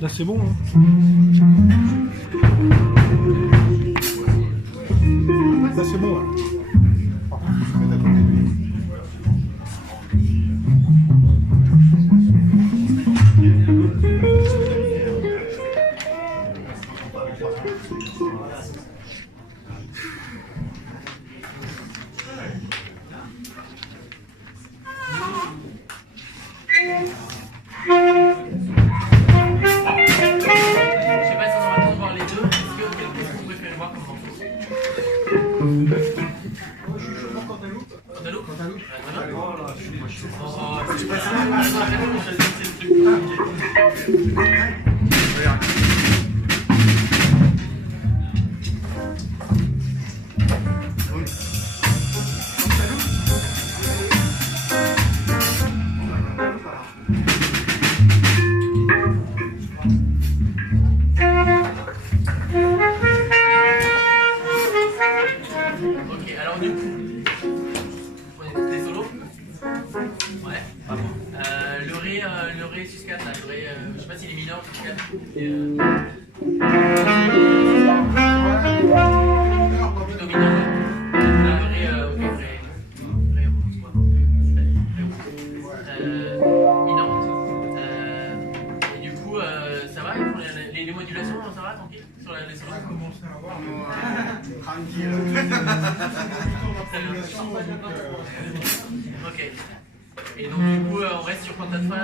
Là c'est bon. Hein. Là c'est bon. Là. Par contre, il faut se mettre à côté de lui. Le ré sus 4, là, le ré, je sais pas s'il est mineur ou sus 4. Plutôt mineur, ouais. Le ré, ok, ré quoi. Mineur. Et du coup, ça va pour les modulations, ça va, tranquille sur les solos. Tranquille. Ok. Et donc du coup, on reste sur combien de fois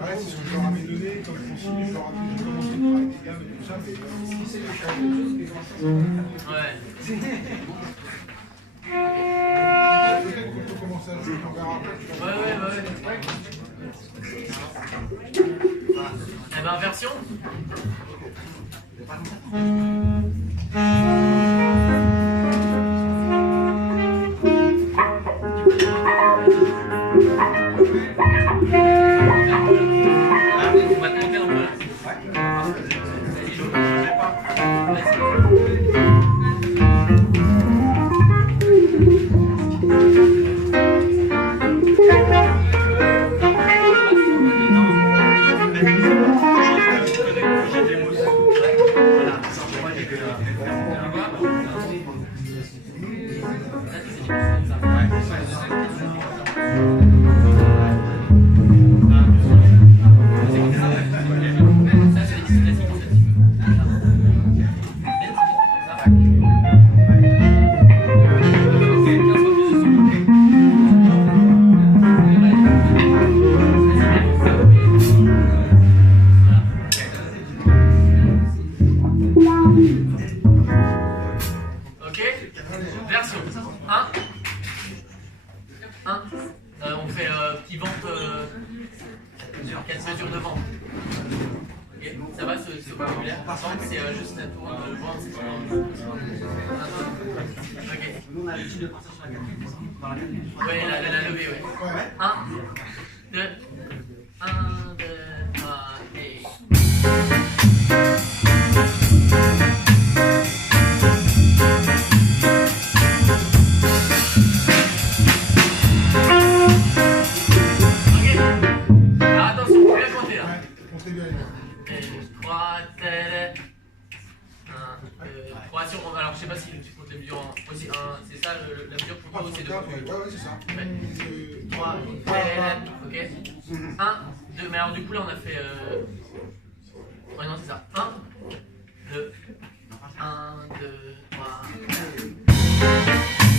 Ouais, c'est sur le genre à mes données, comme je continue, je leur appuie, je commence à travailler avec des gammes et tout ça, mais si c'est le cas, ouais. Peut-être qu'on peut commencer à jouer, on verra après. Ouais. Eh ben, version. On fait qui vente 4 mesures de vente. Okay. Ça va ce vocabulaire? Par contre, c'est juste la tour de vente. Ok. Nous, on a l'habitude de partir sur la quatrième. Oui, la levée, oui. 1, 2, 1, 2, 3, et... Alors je sais pas si tu comptes les mesures aussi, c'est ça la mesure pour toi ou c'est 2? Ouais, c'est ça. 3, ok. 1, 2, mais alors du coup là on a fait... Ouais non c'est ça. 1, 2, 1, 2, 3, 4.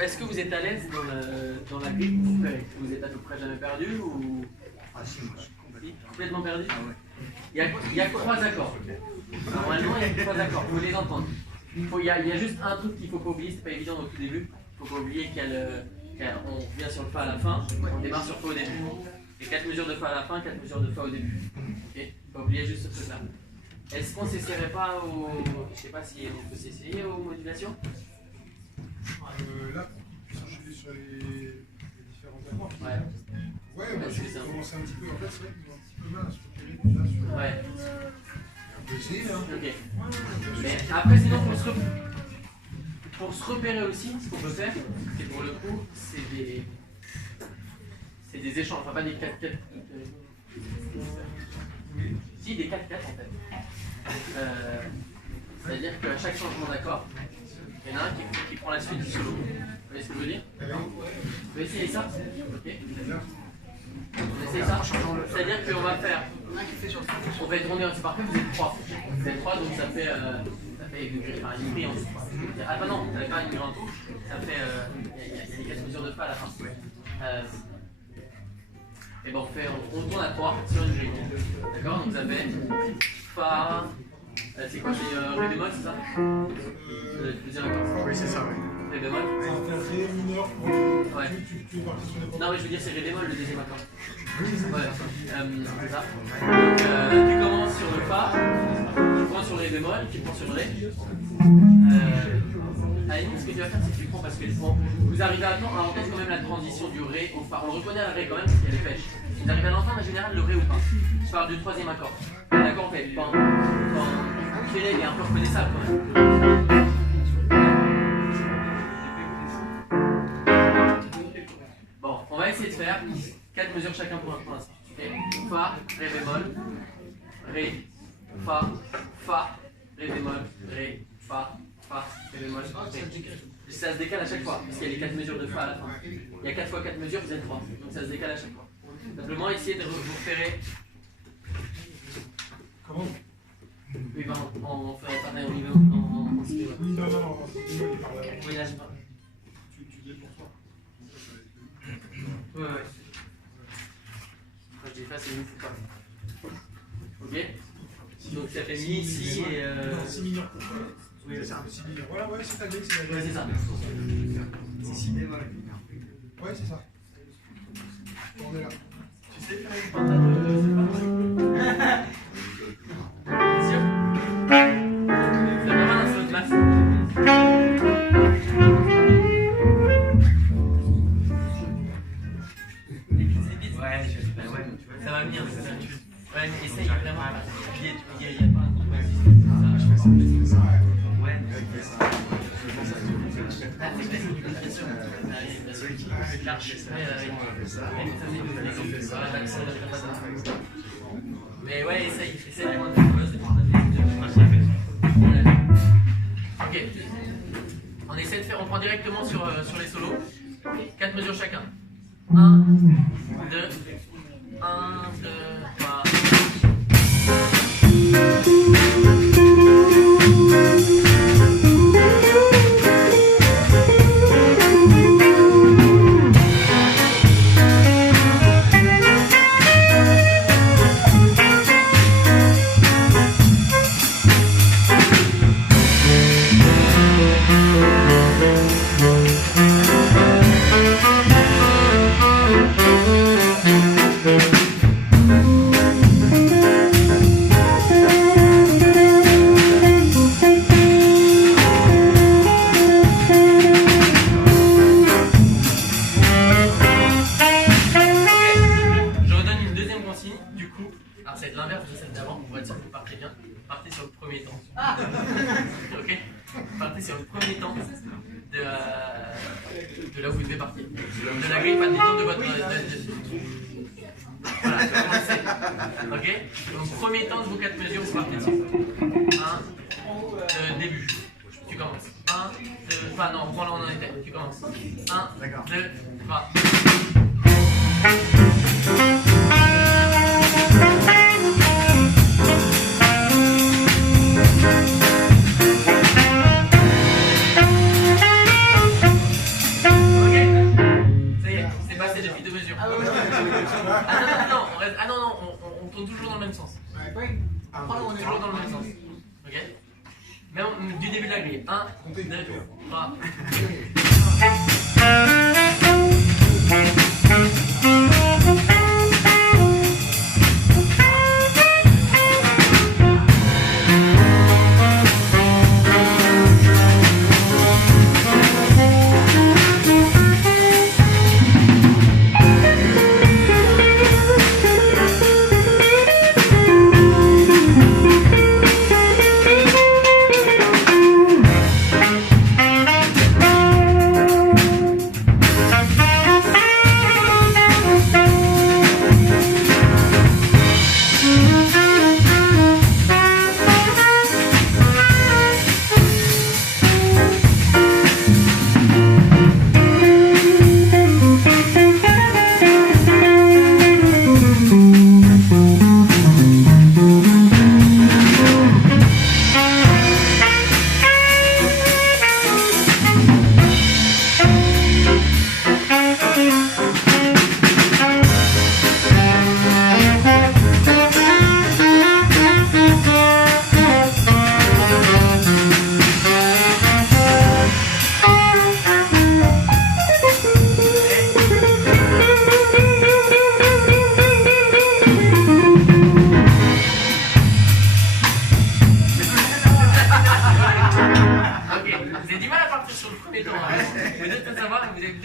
est-ce que vous êtes à l'aise dans la grille que vous ferez? Vous êtes à peu près jamais perdu ou Ah si, moi je suis complètement perdu? Ah ouais. Il y a 3 accords. Normalement, il y a 3 accords, vous les entendre. Il y a juste un truc qu'il ne faut pas oublier, c'est pas évident au tout début. Il ne faut pas oublier qu'on vient sur le Fa à la fin, on démarre sur Fa au début. Et 4 mesures de Fa à la fin, 4 mesures de Fa au début. Ok, il ne faut pas oublier juste ce truc-là. Est-ce qu'on ne s'essaierait pas au. Je sais pas si on peut s'essayer aux modulations? Là, pour s'enchaîner sur les différents accords. Ouais. Ouais, Ouais, moi je c'est vais ça. commencer un petit peu. En fait, c'est vrai qu'ils ont un petit peu mal à se repérer déjà sur. Ouais, On peut essayer, hein. ok. Mais après, sinon, pour se repérer aussi, ce qu'on peut faire, c'est pour le coup, c'est des échanges, enfin pas des 4-4. Si, des 4-4 en fait. C'est-à-dire qu'à chaque changement d'accord, il y en a un qui prend la suite du solo. Vous voyez ce que je veux dire? Vous pouvez essayer ça? Ok. On essaye ça. C'est-à-dire qu'on va faire. On va être, on est, c'est parfait, vous êtes 3. Vous êtes 3, donc ça fait une grille en dessous. Ah bah non, vous n'avez pas une grille en tout. Ça fait. Il y a les 4 mesures de Fa à la fin. Et bon, on tourne à 3 sur une grille. D'accord? Donc ça fait Fa. C'est quoi? C'est Ré bémol, c'est ça? Le deuxième accord. Oui, c'est ça, oui. Ré bémol. Ça va faire Ré mineur. Ouais. Tu es parti sur les Non, mais je veux dire, c'est Ré bémol le deuxième accord. Oui, c'est Ouais, c'est ça. Donc, tu commences sur le Fa, tu prends sur le Ré bémol, tu prends sur le Ré. À la limite, ce que tu vas faire, c'est que tu prends parce que bon, vous arrivez à entendre quand même la transition du Ré au Fa. On le reconnaît à la Ré quand même parce qu'il y a les pêches. Vous arrivez à l'entendre en général le Ré ou pas. Je parle du troisième accord. D'accord, en fait, quand il est un peu reconnaissable quand même. Bon, on va essayer de faire 4 mesures chacun pour l'instant. Okay. Fa, Ré bémol, Ré, Fa, Fa, Ré bémol, Ré, Fa, Fa, Ré bémol, Ré. Ça se décale à chaque fois, parce qu'il y a les 4 mesures de Fa à la fin. Il y a 4 fois 4 mesures, vous êtes 3. Donc ça se décale à chaque fois. Simplement essayez de vous repérer. Comment? Oui, ben, on fait pareil en niveau. En si Oui, non, non, non, dis-moi qui parle avant. oui, là, je parle. Tu dis pour toi. Ouais, ouais. Quand je dis pas, c'est mi, c'est pas. Ok? Donc ça fait mi ici et. Non, si mineur pour toi. Oui, c'est ça. Si mineur. Voilà, ouais, c'est ta grille, c'est la Ouais, grille. c'est ça. C'est si bémol. Ouais, c'est ça. On est là. Tu sais faire une penta de. C'est pas sûr? C'est pas mal un saut de masse. Ouais, ça va venir, c'est ça. Ouais, mais essaye vraiment. Il n'y a pas un groupe assisté. Ouais, mais ouais, essaye de prendre des choses. Ok. On essaie de faire, on prend directement sur les solos. 4 mesures chacun. 1, 2, 1, 2, 3. Partez sur le premier temps. Ok? Partez sur le premier temps de là où vous devez partir. De la grille, pas des temps de votre. Voilà, commencez. Ok? Donc, premier temps de vos 4 mesures, vous partez dessus. 1, début. Tu commences. 1, 2, enfin non, prends-le en était. Tu commences. 1, 2, 3. tourne toujours dans le même sens. Toujours Toujours dans le même sens. Ok? Même du début de la grille. 1, 2, 3.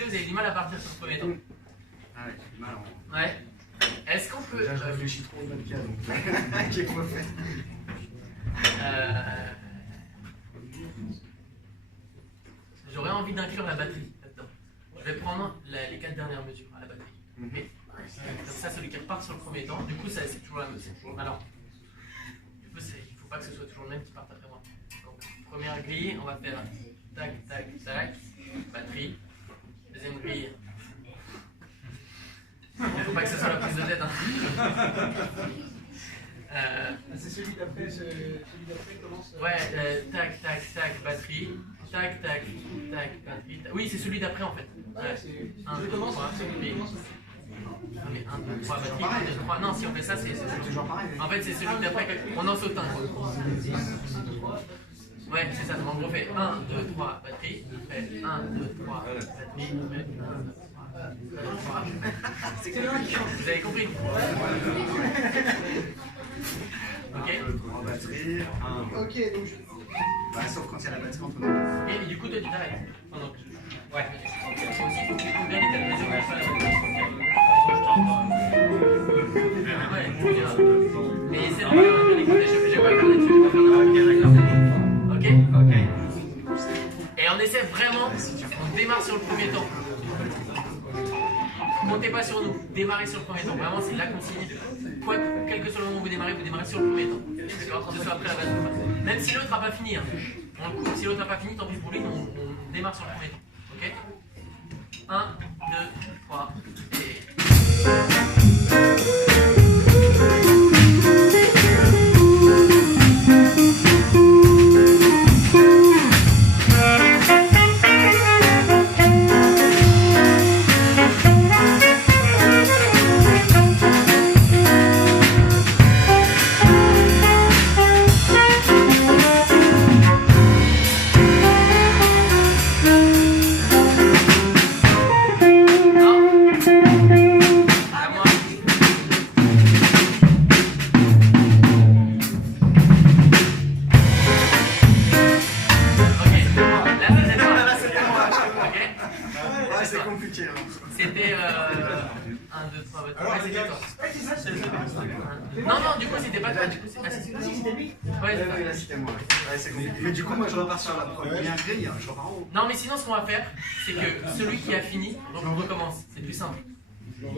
Vous avez du mal à partir sur le premier temps. Ah ouais, j'ai du mal en... Ouais. Est-ce qu'on peut... Déjà, je réfléchis trop au même cas, donc... Qu'est-ce qu'on fait? J'aurais envie d'inclure la batterie là-dedans. Je vais prendre les 4 dernières mesures à la batterie. Okay. Comme ça, celui qui repart sur le premier temps, du coup, c'est toujours la mesure. Alors, du coup, il ne faut pas que ce soit toujours le même qui parte après moi. Donc, première grille, on va faire tac, tac, tac, batterie. Deuxième grille. Il ne faut pas que ce soit la prise de tête. Hein. C'est celui d'après, commence. Ouais, tac, tac, tac, batterie. Tac, tac, tac, batterie. Oui, c'est celui d'après en fait. Ouais, c'est. Un, Je deux, commence, trois, c'est oui. Non, mais 1, 2, 3, batterie, 1, 2, 3. Non, si on fait ça, c'est toujours pareil. En fait, c'est celui d'après. On en saute un. Ouais, c'est ça. Donc, on fait 1, 2, 3, batterie. Après 1, 2, 3, batterie. Après 1, 2, 3. C'est là qui change. Vous avez compris? Ok. 3 batteries, 1. Ok, donc je. Bah, sauf quand il y a la batterie entre nous. Et du coup, toi, tu t'arrêtes. Ouais. Ça aussi, il faut que tu comptes bien les têtes mesures pour faire la ouais, mais c'est vrai, je vais pas faire là-dessus, je vais pas faire là-dessus. Ok? Ok. Et on essaie vraiment, on démarre sur le premier temps. Comptez pas sur nous, démarrez sur le premier temps. Vraiment, c'est la consigne. Quoi, quel que soit le moment où vous démarrez sur le premier temps. D'accord? Que ce soit après la base. Même si l'autre n'a pas fini. Hein. On le coupe, si l'autre n'a pas fini, tant pis pour lui, on démarre sur le premier temps. Ok? 1, 2, 3, et... C'était 1, 2, 3, ouais, c'était toi. Non, non, du coup, c'était pas toi. Du coup, c'est lui. Ouais, là, c'était moi. Ouais, c'est compliqué. Mais du coup, moi, je repars sur la première grille, je repars en haut. Non, mais sinon, ce qu'on va faire, c'est que celui qui a fini, on recommence. C'est plus simple. Non,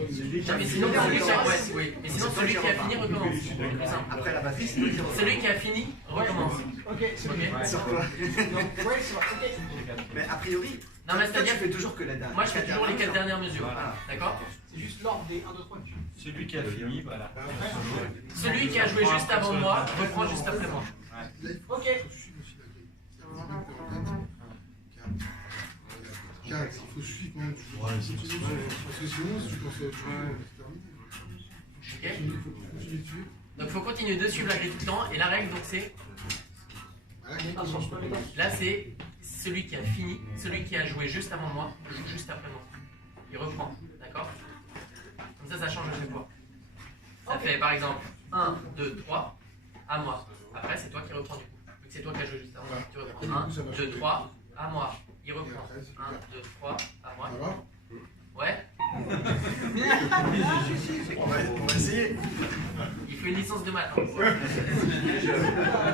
mais sinon, celui qui a, ouais, oui. Mais sinon, celui qui a fini recommence. C'est plus simple. Après la batterie, c'est celui qui a fini recommence. Ok, c'est Ok. sur quoi? Ouais, c'est ok. Mais a priori, non, mais toi, tu c'est-à-dire, fais toujours que la dernière. moi, je fais toujours les 4 dernières mesures. Voilà. D'accord? C'est juste l'ordre des 1, 2, 3. Celui qui a fini, voilà. Celui qui a joué juste avant moi reprend juste après moi. Ok. Car il faut suivre quand même. Parce que sinon, si tu penses à autre chose, c'est terminé. Donc il faut continuer de suivre la grille tout le temps. Et la règle, donc c'est... Là, c'est celui qui a fini, celui qui a joué juste avant moi, joue juste après moi. Il reprend, d'accord? Comme ça change à chaque fois. Ça fait par exemple 1, 2, 3, à moi. Après, c'est toi qui reprends du coup. Vu que c'est toi qui as joué juste avant moi. Tu reprends 1, 2, 3, à moi. Il reprend 1, 2, 3, à moi. Ouais? On va essayer. Il faut une licence de maths. Hein. 1, 2, 3.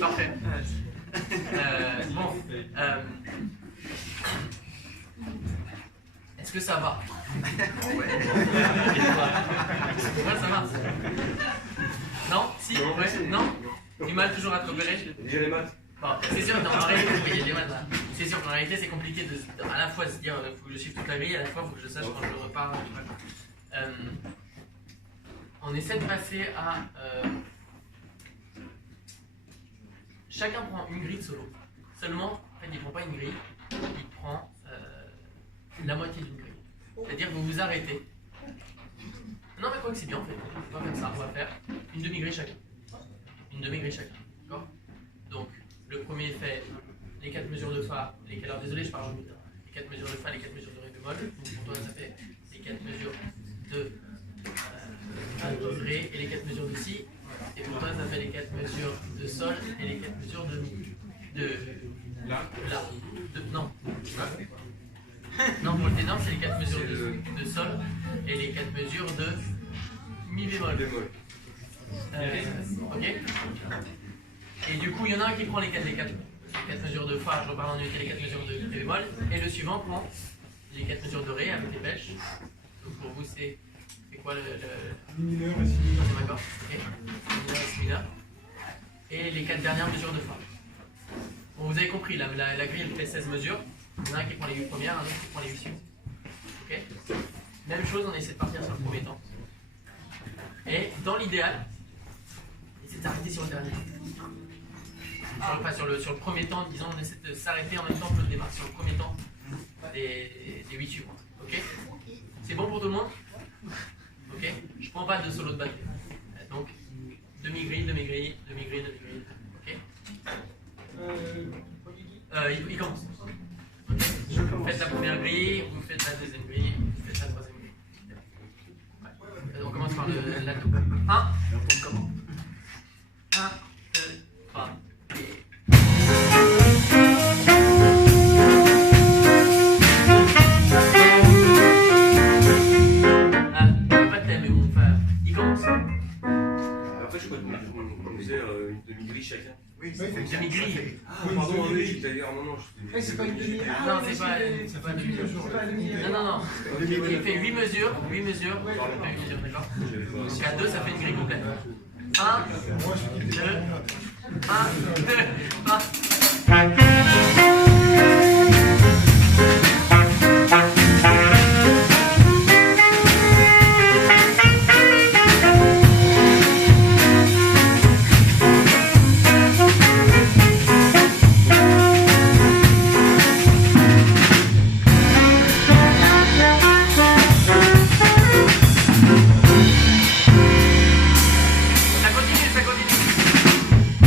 Parfait. Bon. Est-ce que ça va? Ouais, ça va. Non? Si? Ouais? Non? Du mal toujours à te repérer? J'ai les maths. Bon, c'est sûr, non, en réalité, oui, il y a des maths là. C'est sûr qu'en réalité, c'est compliqué de à la fois se dire il faut que je suive toute la grille, à la fois il faut que je sache quand je repars. On essaie de passer à. Chacun prend une grille de solo. Seulement, en fait, il ne prend pas une grille, il prend la moitié d'une grille. C'est-à-dire que vous vous arrêtez. Non, mais quoi que c'est bien en fait. On va faire ça, on va faire une demi-grille chacun. Une demi-grille chacun. D'accord? Donc, le premier fait les 4 mesures de Fa, alors désolé, je parle en vite. Les 4 mesures de Fa, les 4 mesures de Ré bémol. Donc, pour toi, ça fait les 4 mesures de Ré et les 4 mesures de Si. Et pour toi, ça fait les 4 mesures de Sol et les 4 mesures de Mi. La. Non. Non, pour le ténor, c'est les 4 mesures bémol. Ok. Et du coup, il y en a un qui prend les 4 mesures de Fa, je reparle en unité, les 4 mesures de Ré bémol, et le suivant prend les 4 mesures de Ré avec les pêches. Donc pour vous, c'est quoi le Mi mineur et si mineur. troisième accord? Ok. Mi mineur et si mineur. Et les 4 dernières mesures de Fa. Bon, vous avez compris, la grille elle fait 16 mesures. Il y en a un qui prend les 8 premières, un autre qui prend les 8 suivantes. Ok. Même chose, on essaie de partir sur le premier temps. Et dans l'idéal, c'est de s'arrêter sur le dernier. Sur le premier temps, disons, on essaie de s'arrêter en même temps que le départ sur le premier temps des 8 suivantes. Ok. C'est bon pour tout le monde? Ok. Je prends pas de solo de batterie. Donc, demi-grille, demi-grille, demi-grille, demi-grille. Ok. Il commence. Ok. Vous faites la première grille, vous faites la deuxième grille, vous faites la troisième grille. Ouais. On commence par la tour. 1. 1, 2, 3. Pas de thème, mais bon, enfin, il commence. Après, je crois qu'on faisait une demi-grille chacun. Oui, ça fait Une demi-grille. Ah, pardon, oui, j'étais ailleurs. Non, Eh, c'est pas une demi. Ah, Non, oui, c'est pas une demi-mesure. C'est pas une demi. Non. Il fait 8 mesures. 8 mesures. Il fait 8 mesures, d'accord? Jusqu'à 2, ça fait une grille complète. 1, 2, 1, 2, 3. Ça continue, ça continue.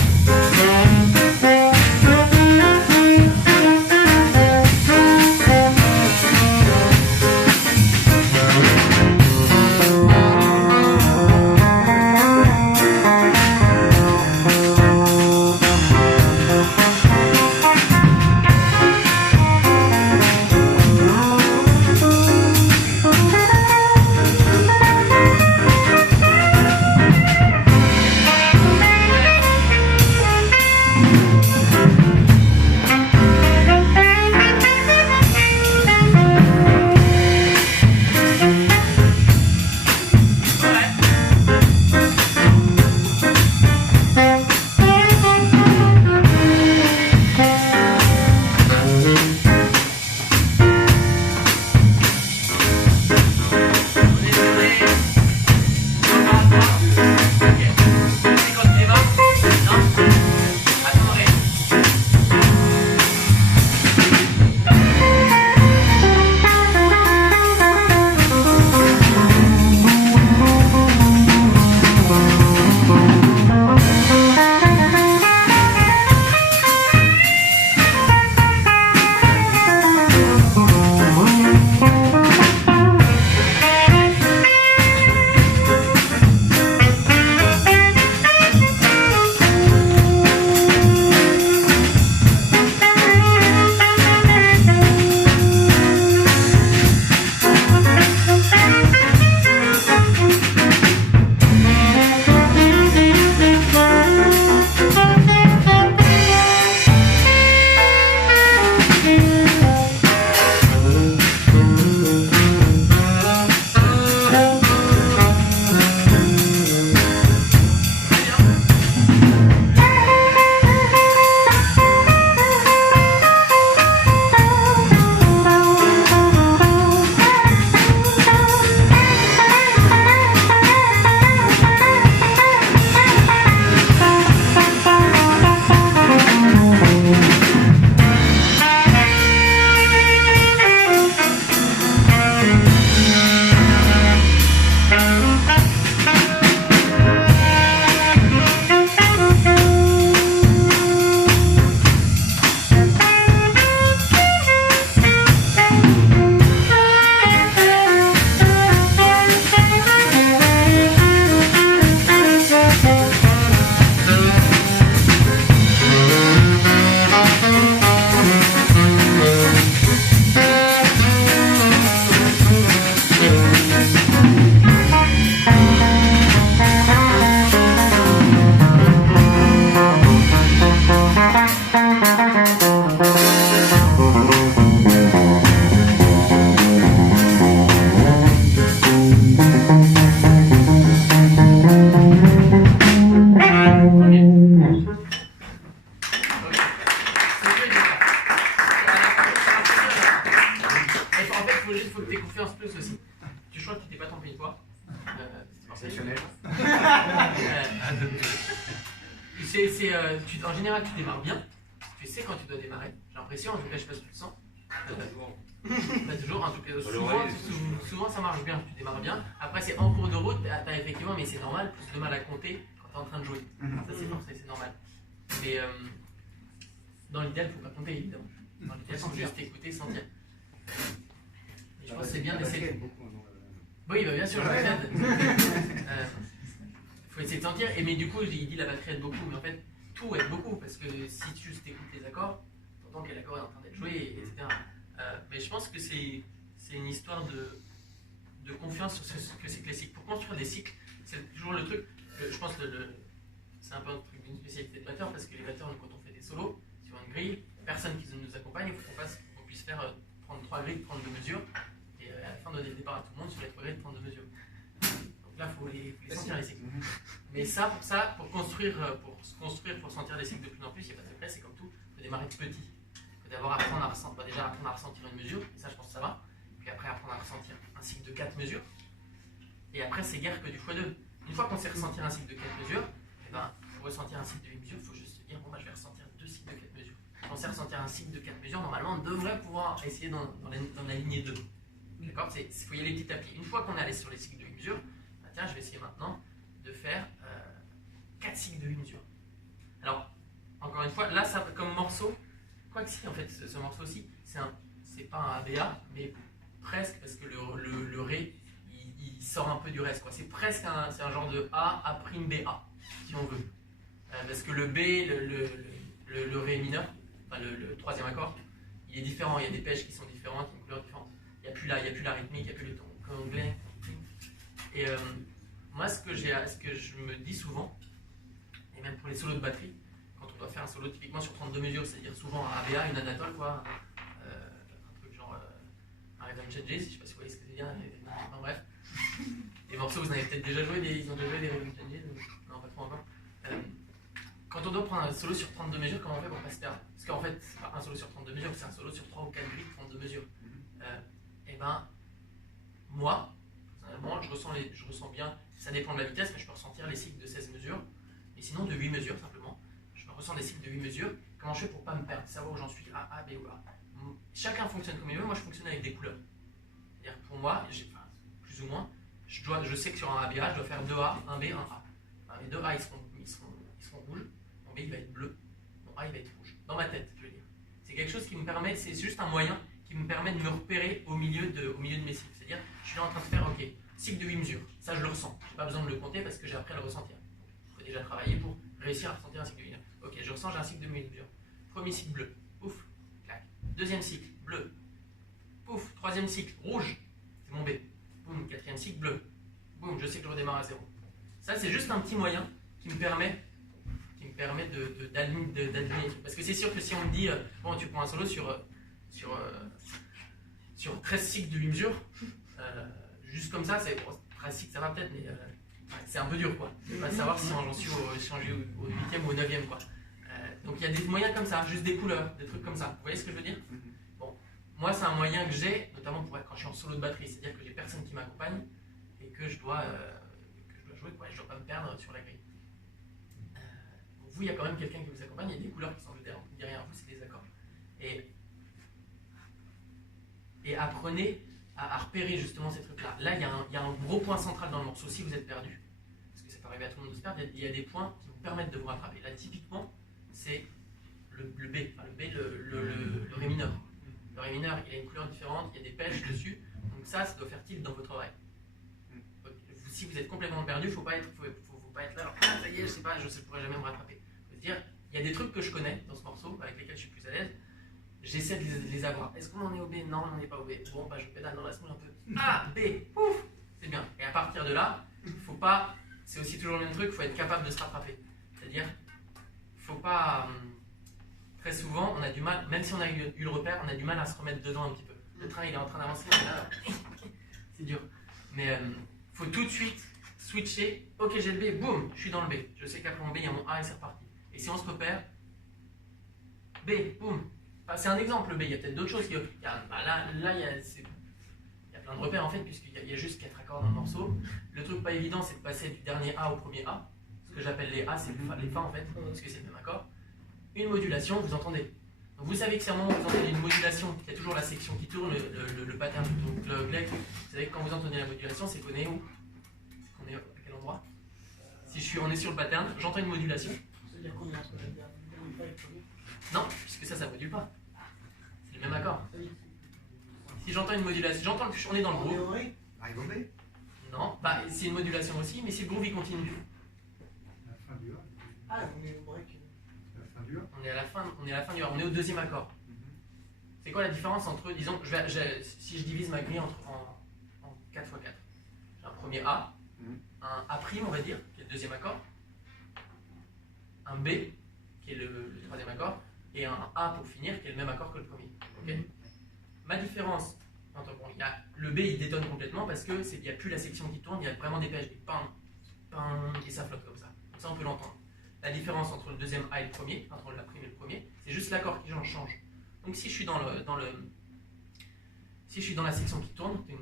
Exceptionnel. En général, tu démarres bien. Tu sais quand tu dois démarrer. J'ai l'impression, en tout cas, je sais pas si tu le sens. Pas toujours, en tout cas, souvent ça marche bien, tu démarres bien. Après, c'est en cours de route, t'as effectivement, mais c'est normal, plus de mal à compter quand t'es en train de jouer. Ça, c'est forcé, c'est normal. Mais dans l'idéal, faut pas compter, évidemment. Dans l'idéal, faut juste écouter, sentir. Mais je pense que c'est bien d'essayer. Oui, bah, bien sûr, je faut essayer de sentir. Mais du coup, il dit la batterie aide beaucoup, mais en fait, tout aide beaucoup, parce que si tu juste écoutes les accords, t'entends quel accord est en train d'être joué, etc. Mais je pense que c'est une histoire de confiance sur ce que c'est que les cycles. Pour construire des cycles, c'est toujours le truc. Je pense que c'est un peu un truc d'une spécialité de batteur, parce que les batteurs, quand on fait des solos sur une grille, personne qui nous accompagne, il faut qu'on puisse prendre 3 grilles de 32 mesures, et à la fin donner le départ à tout le monde sur les 3 grilles de 32 mesures. Donc là, il faut les sentir les cycles. Mais pour construire, pour sentir des cycles de plus en plus, il n'y a pas de secret, c'est comme tout, il faut démarrer petit. D'abord apprendre à ressentir, déjà apprendre à ressentir une mesure, et ça je pense que ça va. Puis après apprendre à ressentir un cycle de 4 mesures. Et après c'est guère que du x2. Une fois qu'on sait ressentir un cycle de 4 mesures, et ben, pour ressentir un cycle de 8 mesures, il faut juste se dire bon bah je vais ressentir 2 cycles de 4 mesures. Quand on sait ressentir un cycle de 4 mesures, normalement on devrait pouvoir essayer dans la lignée 2. D'accord? Il faut y aller petit à petit. Une fois qu'on est allé sur les cycles de 8 mesures, bah, tiens je vais essayer maintenant de faire 4 cycles de 8 mesures. Alors, encore une fois, là ça comme morceau. Quoi que si, en fait, ce morceau-ci, c'est pas un ABA, mais presque, parce que le Ré, il sort un peu du reste, quoi. C'est presque c'est un genre de A, A', si on veut. Parce que le B, le Ré mineur, enfin le troisième accord, il est différent, il y a des pêches qui sont différentes, il y a une couleur différente. Il n'y a plus la rythmique, il n'y a plus le ton anglais. Et moi, ce que je me dis souvent, et même pour les solos de batterie, quand on doit faire un solo typiquement sur 32 mesures, c'est-à-dire souvent un ABA, une Anatole, quoi, un truc genre un Rhythm Changes, je ne sais pas si vous voyez ce que je veux dire, enfin, bref. Les morceaux, vous en avez peut-être déjà joué, ils ont déjà joué des Rhythm Changes, non pas trop encore. Quand on doit prendre un solo sur 32 mesures, comment on fait pour pas se perdre? Parce qu'en fait, c'est pas un solo sur 32 mesures, c'est un solo sur 3 ou 4 grilles de 32 mesures. Et ben, moi, personnellement, je ressens bien, ça dépend de la vitesse, mais je peux ressentir les cycles de 16 mesures, et sinon de 8 mesures simplement. Je ressens des cycles de 8 mesures. Comment je fais pour ne pas me perdre, savoir où j'en suis, A, B ou A. Chacun fonctionne comme il veut, moi je fonctionne avec des couleurs. C'est-à-dire pour moi, plus ou moins, je sais que sur un ABA, je dois faire 2A, 1B, 1A. Les 2A ils seront rouges, mon B il va être bleu, mon A il va être rouge. Dans ma tête, je veux dire. C'est quelque chose qui me permet, c'est juste un moyen qui me permet de me repérer au milieu de mes cycles. C'est-à-dire, je suis là en train de faire, ok, cycle de 8 mesures, ça je le ressens. Je n'ai pas besoin de le compter parce que j'ai appris à le ressentir. Il faut déjà travailler pour réussir à ressentir un cycle de 8 mesures. Ok, je ressens, j'ai un cycle de 8 mesures. Premier cycle bleu, pouf, clac. Deuxième cycle, bleu, pouf. Troisième cycle, rouge, c'est mon B. Boum, quatrième cycle, bleu. Boum, je sais que je redémarre à 0. Ça, c'est juste un petit moyen qui me permet d'aligner. Parce que c'est sûr que si on me dit, bon, tu prends un solo sur 13 cycles de 8 mesures, juste comme ça, 13 cycles, ça va peut-être, mais c'est un peu dur, quoi. Je ne vais pas savoir si j'en suis au 8e ou au 9e, quoi. Donc il y a des moyens comme ça, juste des couleurs, des trucs comme ça. Vous voyez ce que je veux dire? Bon, moi c'est un moyen que j'ai, notamment quand je suis en solo de batterie, c'est-à-dire que j'ai personne qui m'accompagne et que je dois jouer, quoi. Je ne dois pas me perdre sur la grille. Vous, il y a quand même quelqu'un qui vous accompagne, il y a des couleurs qui sont derrière vous, c'est des accords. Et apprenez à repérer justement ces trucs-là. Là, il y a un gros point central dans le morceau si vous êtes perdu. Parce que ça peut arriver à tout le monde de se perdre, il y a des points qui vous permettent de vous rattraper. Là, typiquement, c'est le B, enfin le Ré mineur. Le Ré mineur, il a une couleur différente, il y a des pêches dessus, donc ça doit faire tilt dans votre oreille. Si vous êtes complètement perdu, il ne faut pas être là, alors ça y est, je sais pas, je ne pourrai jamais me rattraper. Il faut se dire, il y a des trucs que je connais dans ce morceau, avec lesquels je suis plus à l'aise, j'essaie de les avoir. Est-ce qu'on en est au B? Non, on n'en est pas au B. Bon, bah je pédale dans la semoule un peu. A, B, pouf, c'est bien. Et à partir de là, faut pas, c'est aussi toujours le même truc, il faut être capable de se rattraper. C'est-à-dire, faut pas, très souvent, on a du mal, même si on a eu le repère, on a du mal à se remettre dedans un petit peu. Le train, il est en train d'avancer, là, c'est dur. Mais faut tout de suite switcher, ok j'ai le B, boum, je suis dans le B. Je sais qu'après mon B, il y a mon A et c'est reparti. Et si on se repère, B, boum. Enfin, c'est un exemple, le B, il y a peut-être d'autres choses. Là, il y a plein plein de repères en fait, puisqu'il y a juste 4 accords dans le morceau. Le truc pas évident, c'est de passer du dernier A au premier A. Ce que j'appelle les A, c'est les Fa en fait, parce que c'est le même accord. Une modulation, vous entendez. Donc vous savez que c'est un moment où vous entendez une modulation, il y a toujours la section qui tourne, le pattern. Donc le glec, vous savez que quand vous entendez la modulation, c'est qu'on est où? On est à quel endroit? Si on est sur le pattern, j'entends une modulation. C'est-à-dire qu'on est entre le dernier et le premier. Non, puisque ça module pas. C'est le même accord. Si j'entends une modulation, j'entends qu'on est dans le groove. Arrive au B. Non, bah c'est une modulation aussi, mais si le groove il continue. La fin du A. Ah, on est au break. La fin du A. On est à la fin du A, on est au deuxième accord. C'est quoi la différence entre, disons, si je divise ma grille en 4 x 4, j'ai un premier A, un A', on va dire, qui est le deuxième accord, un B, qui est le troisième accord, et un A pour finir, qui est le même accord que le premier. Okay. Ma différence, il y a, le B il détonne complètement parce qu'il n'y a plus la section qui tourne, il y a vraiment des PHD, et ça flotte comme ça. Donc ça on peut l'entendre. La différence entre le deuxième A et le premier, entre la prime et le premier, c'est juste l'accord qui change. Donc si je suis dans la section qui tourne, puis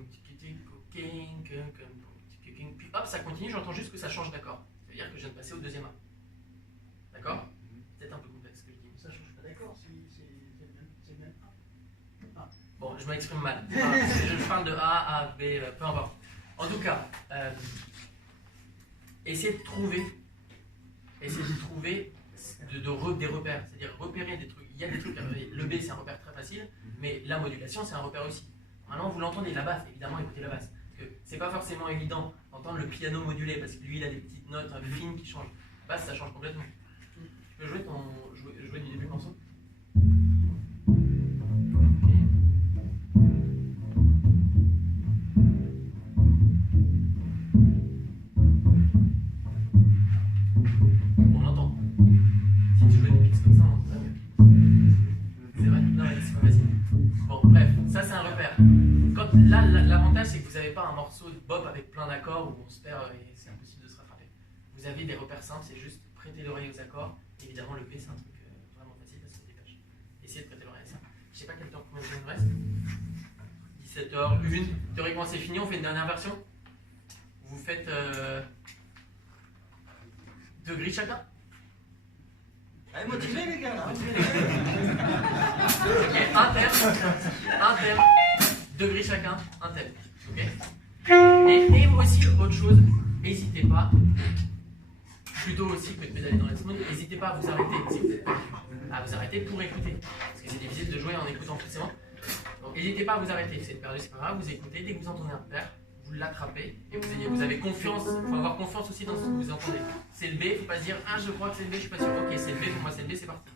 hop, ça continue, j'entends juste que ça change d'accord. Ça veut dire que je viens de passer au deuxième A. D'accord? C'est peut-être un peu complexe ce que je dis. Ça change pas d'accord, c'est le même A. Bon, je m'exprime mal. Je parle de A, A, B, peu importe. En tout cas, essayez de trouver des repères, c'est-à-dire repérer des trucs. Il y a des trucs, le B c'est un repère très facile, mais la modulation c'est un repère aussi. Maintenant vous l'entendez, la basse, évidemment écoutez la basse. Parce que c'est pas forcément évident d'entendre le piano modulé, parce que lui il a des petites notes fines qui changent. La basse ça change complètement. Tu peux jouer du début du morceau? On entend. Si tu joues des mix comme ça, on entend mieux. C'est vrai? Non, mais c'est pas facile. Bon, bref, ça c'est un repère. Là, l'avantage c'est que vous n'avez pas un morceau de bop avec plein d'accords où on se perd et c'est impossible de se rattraper. Vous avez des repères simples, c'est juste prêter l'oreille aux accords. Évidemment, le P c'est un truc vraiment facile parce que ça dépêche. Essayez de prêter l'oreille à ça. Je sais pas quel temps, combien de temps il reste. 17h01. Théoriquement c'est fini, on fait une dernière version. Vous faites 2 grilles chacun. Allez, motivez les gars là. Ok, un thème, 2 grilles chacun, un thème. Ok. Et aussi autre chose, n'hésitez pas, plutôt aussi que de pédaler dans les smooth, n'hésitez pas à vous arrêter si vous êtes perdu, à vous arrêter pour écouter, parce que c'est difficile de jouer en écoutant forcément. Donc n'hésitez pas à vous arrêter, si vous êtes perdu c'est pas grave, vous écoutez, dès que vous entendez un repère, vous l'attrapez et vous avez confiance. Il faut avoir confiance aussi dans ce que vous entendez. C'est le B, il ne faut pas se dire ah je crois que c'est le B, je suis pas sûr. Ok, c'est le B, pour moi c'est le B, c'est parti.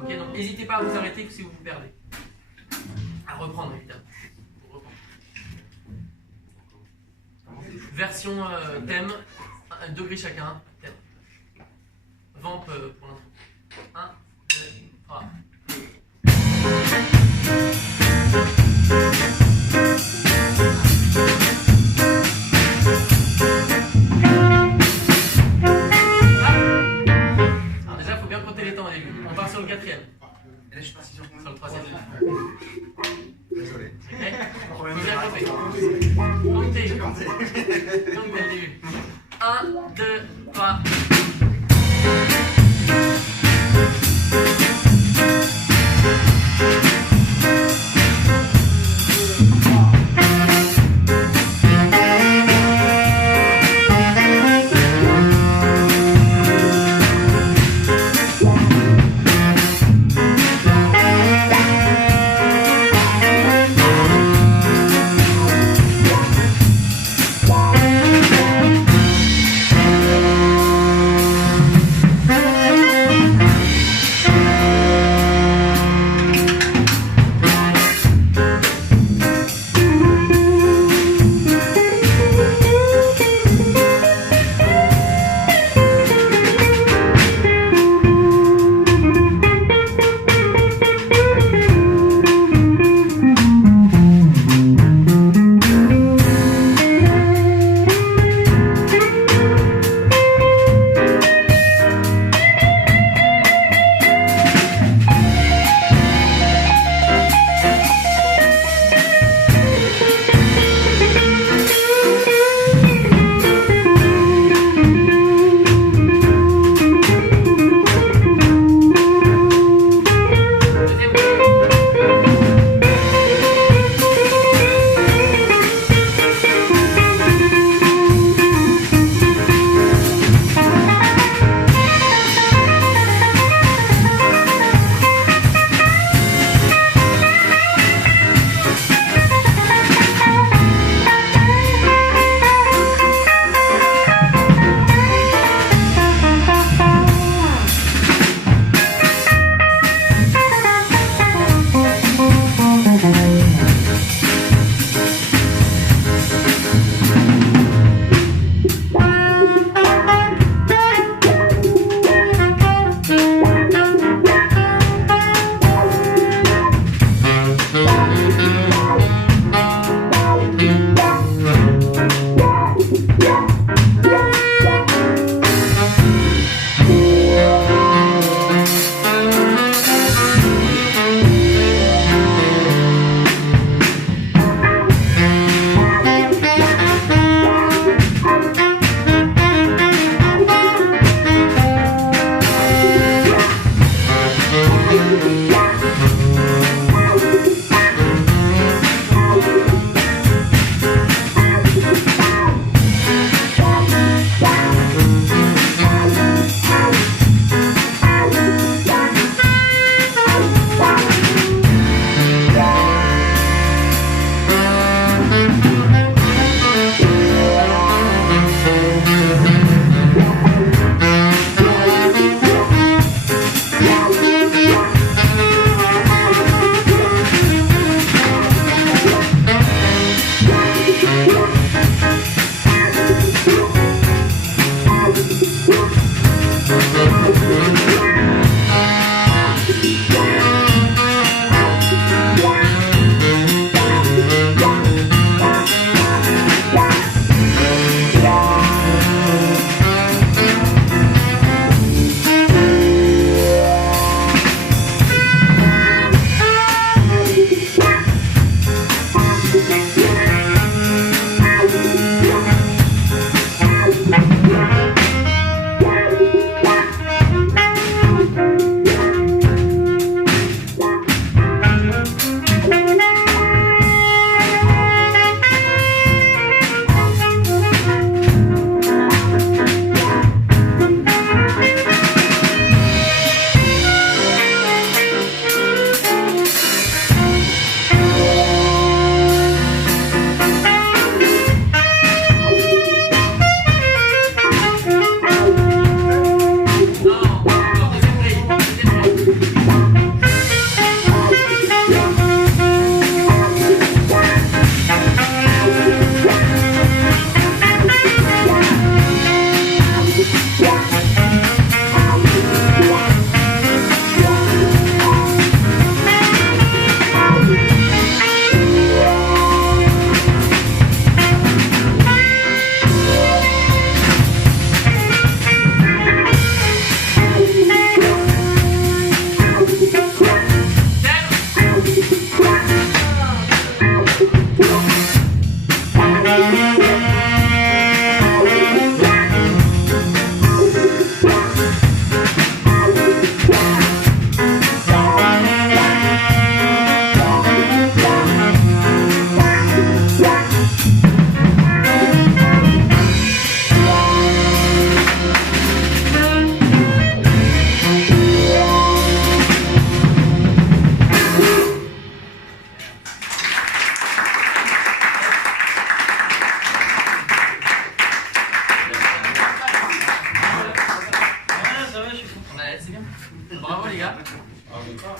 Ok, donc n'hésitez pas à vous arrêter si vous vous perdez. À reprendre évidemment. Pour reprendre. Version thème, 2 grilles chacun, thème. Vamp pour l'intro. 1, 2, 3. Alors déjà, il faut bien compter les temps au début. On part sur le 4e. Et là, je suis parti sur Sur le 3e. Désolé. Ok. Faut bien compter. Comptez le début. 1, 2, 3.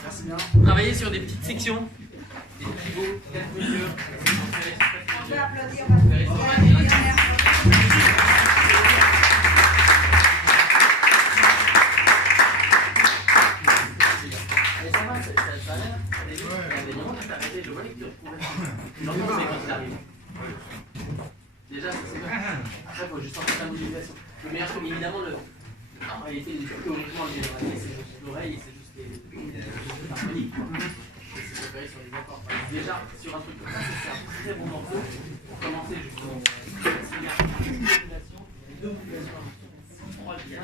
Merci bien. Travailler sur des petites sections, des pivots, 4 mesures. On peut applaudir, on va applaudir. Mais ça va, ça a l'air. Il y a des moments qui t'arrêtaient, je voyais que tu retrouvais. J'entends quand il arrive. Déjà, c'est bien. Après, il faut juste sortir la modulation. Le meilleur, c'est évidemment le. En réalité, théoriquement, le généraliste, c'est juste l'oreille, c'est juste les harmoniques. C'est préféré sur les accords. Déjà, sur un truc comme ça, c'est un très bon morceau pour commencer justement. Il y a une modulation, il y a deux modulations, 3 il y a